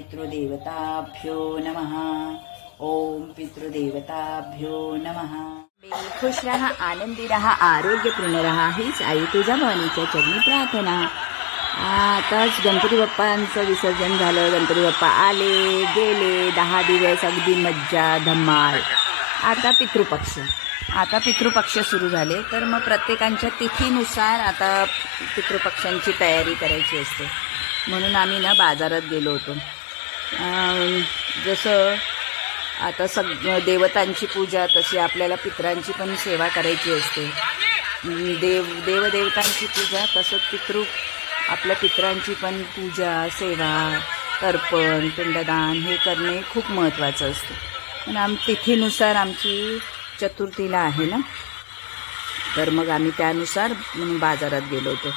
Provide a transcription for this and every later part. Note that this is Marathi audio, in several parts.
पितृदेवताभ्यो नमः। ओम पितृदेवताभ्यो नमः। खुश रहा, आनंदी रहा, आरोग्यपूर्ण रहा हीच आई तुझ्या भवानीच्या चरणी प्रार्थना। आताच गणपती बाप्पांचं विसर्जन झालं, गणपती बाप्पा आले गेले, 10 दिवस अगदी मज्जा धमाल। आता पितृपक्ष सुरू झाले, तर मग प्रत्येकांच्या तिथीनुसार आता पितृपक्षांची तयारी करायची असते, म्हणून आम्ही ना बाजारात गेलो होतो। जसं आता देवतांची पूजा तशी आपल्याला पितरांची पण सेवा करायची असते। देवदेवतांची पूजा तसंच आपल्या पितरांची पण पूजा सेवा तर्पण पिंडदान हे करणे खूप महत्त्वाचं असतं। पण तिथीनुसार आमची चतुर्थीला आहे ना, तर मग आम्ही त्यानुसार बाजारात गेलो होतो।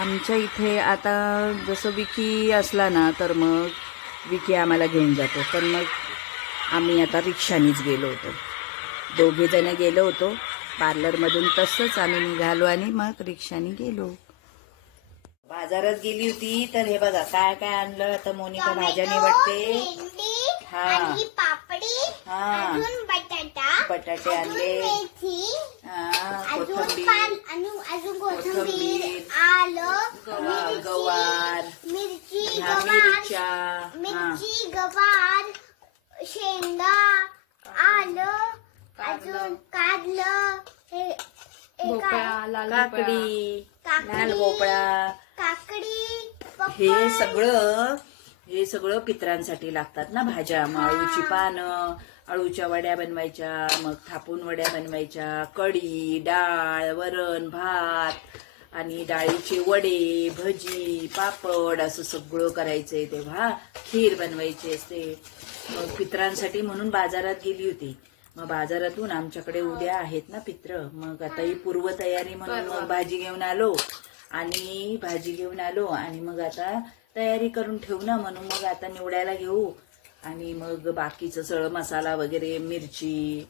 आमच्या इथे आता जसं विकी असला ना, तर मग विकी आम्हाला घेऊन जातो, तर मग आम्ही आता रिक्षानीच गेलो होतो। 2 जण गेलो होतो पार्लरमधून, तसंच आम्ही निघालो आणि मग रिक्षानी गेलो। बाजारात गेली होती, तर हे बघा काय काय आणलं। आता मोनिका भाज्या निवडते। आणि पापडी, अजून बटाटे आणले, कोथिंबीर, आलं, गवार, मिरची, गवार, शेंगा, आलं, अजून कारलं, काकडी, लाल भोपळा, काकडी, हे सगळं पितरांसाठी लागतात ना भाज्या। मग अळूची पानं, अळूच्या वड्या बनवायच्या, मग थापून वड्या बनवायच्या, कढी, डाळ, वरण भात आणि डाळीचे वडे, भजी, पापड असं सगळं करायचंय। तेव्हा खीर बनवायची असते। मग पितरांसाठी म्हणून बाजारात गेली होती। मग बाजारातून आमच्याकडे उद्या आहेत ना पित्र, मग आता ही पूर्वतयारी म्हणून मग भाजी घेऊन आलो आणि मग आता तयारी करून ठेवू ना, म्हणून मग आता निवडायला घेऊ। आणि मग बाकीचं सगळं मसाला वगैरे, मिरची,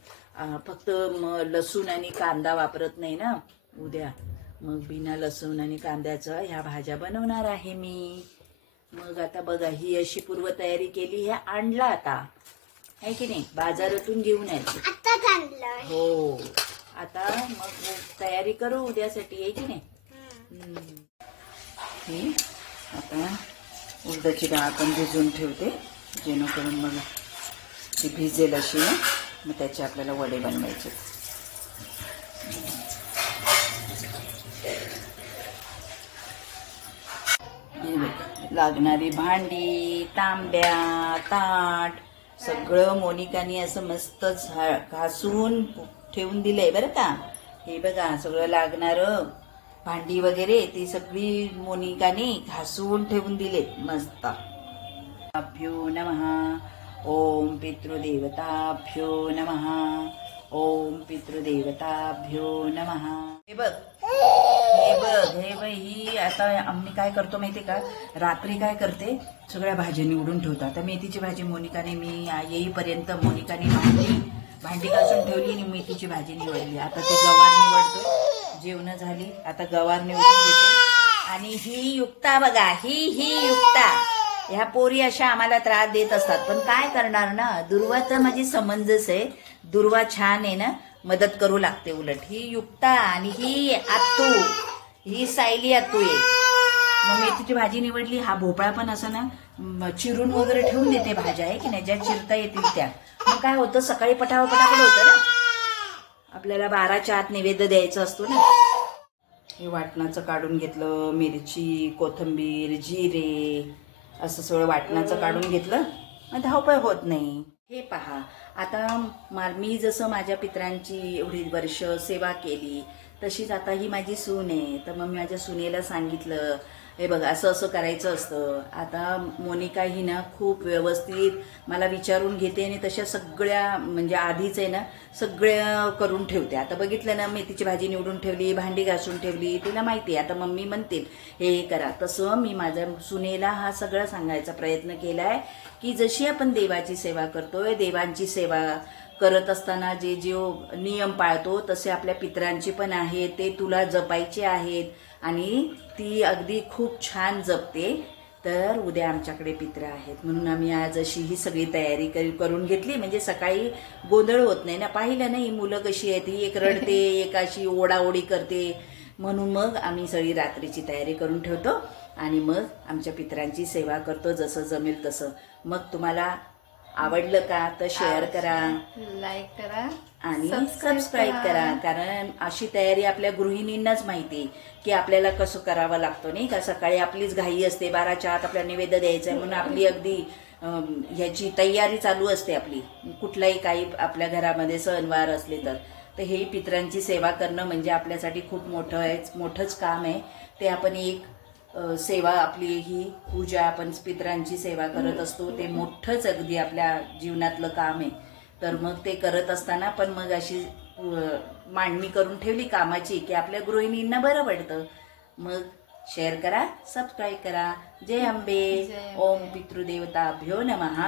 फक्त लसूण आणि कांदा वापरत नाही ना उद्या, मग बिना लसूण आणि कांद्याचं ह्या भाज्या बनवणार आहे मी। मग आता बघा ही अशी पूर्वतयारी केली, हे आणलं आता आहे की नाही, बाजारातून घेऊन यायचं हो। आता मग तयारी करू उद्यासाठी आहे की नाही। ही आता उडदाची डाळ पण भिजवून ठेवते, जेणेकरून मग ती भिजेल अशी ना, मग त्याचे आपल्याला वडे बनवायचे। लागणारी भांडी, तांब्या, ताट सगळं मोनिकाने असं मस्त घासून ठेवून दिलंय बरं का। हे बघा सगळं लागणारं भांडी वगैरे ती सगळी मोनिकाने घासून ठेवून दिले मस्त। भ्यो नमः। ओम पितृदेवताभ्यो नमः। ओम पितृदेवताभ्यो नमः। हे बघ ही आता आम्ही काय करतो माहितीये का, रात्री काय करते सगळ्या भाज्या निवडून ठेवतो। आता मेथीची भाजी मोनिकाने, मी येईपर्यंत मोनिकाने भांडी घासून ठेवली आणि मेथीची भाजी निवडली। आता ते गवार निवडतो, जेवण झाली, आता गवार निवडून घेते। आणि ही युक्ता बघा, ही युक्ता, ह्या पोरी अशा आम्हाला त्रास देत असतात, पण काय करणार ना, दुर्वा तर माझी समंजस आहे, दुर्वा छान आहे ना, मदत करू लागते उलट। ही युक्ता आणि ही आत्तू, ही सायली आत्तू आहे। मग मेथीची भाजी निवडली, हा भोपळा पण असं ना चिरून वगैरे ठेवून देते भाज्या आहे की नाही, ज्या चिरता येतील त्या। मग काय होतं सकाळी पटापट होतं ना, आपल्याला 12च्या आत नैवेद्य द्यायचा असतो ना। हे वाटणाचं काढून घेतलं, मिरची, कोथिंबीर, जिरे असं सगळं वाटणाचं काढून घेतलं, मग धावपळ होत नाही। हे पहा, आता मी जसं माझ्या पितरांची एवढी वर्ष सेवा केली, तशीच आता ही माझी सून आहे, तर मग मी माझ्या सुनेला सांगितलं, हे बघ असं असं करायचं असतं। आता मोनिका ही ना खूप व्यवस्थित मला विचारून घेते आणि तशा सगळ्या म्हणजे आधीच आहे ना सगळ्या करून ठेवते। आता बघितलं ना, मेथीची भाजी निवडून ठेवली, भांडी घासून ठेवली, तिला माहिती आहे आता मम्मी म्हणतील हे करा। तसं मी माझ्या सुनेला हा सगळा सांगायचा प्रयत्न केलाय की जशी आपण देवाची सेवा करतोय, देवांची सेवा करत असताना जे नियम पाळतो तसे आपल्या पितरांची पण आहेत, ते तुला जपायचे आहेत। आणि ती अगदी खूप छान जपते, तर उद्या आमच्याकडे पित्र आहेत म्हणून आम्ही आज अशी ही सगळी तयारी करून घेतली. म्हणजे सकाळी गोंधळ होत नाही ना. पाहिलं नाही मुलं कशी आहेत, ही एक रडते एक अशी ओढाओढी करते. म्हणून मग आम्ही सगळी रात्रीची तयारी करून ठेवतो आणि मग आमच्या पित्रांची सेवा करतो जसं जमेल तसं. मग तुम्हाला आवडलं का तर शेअर करा, लाईक करा आणि सबस्क्राईब करा. कारण अशी तयारी आपल्या गृहिणींनाच माहिती की आपल्याला कसं करावं लागतं नाही का. सकाळी आपलीच घाई असते, 12च्या आत आपल्याला निवेद्य द्यायचं आहे म्हणून आपली अगदी ह्याची तयारी चालू असते आपली. कुठलाही काही आपल्या घरामध्ये सणवार असले तर हे पित्रांची सेवा करणं म्हणजे आपल्यासाठी खूप मोठंच काम आहे. ते आपण एक सेवा आपली ही पूजा आपण पित्रांची सेवा करत असतो. ते मोठंच अगदी आपल्या जीवनातलं काम आहे. तर मग ते करत असताना पण मग अशी मांडणी करून ठेवली कामाची की आपल्या गृहिणींना बरं पडतं. मग शेअर करा, सबस्क्राईब करा. जय अंबे. ओम पितृदेवताभ्यो नमः.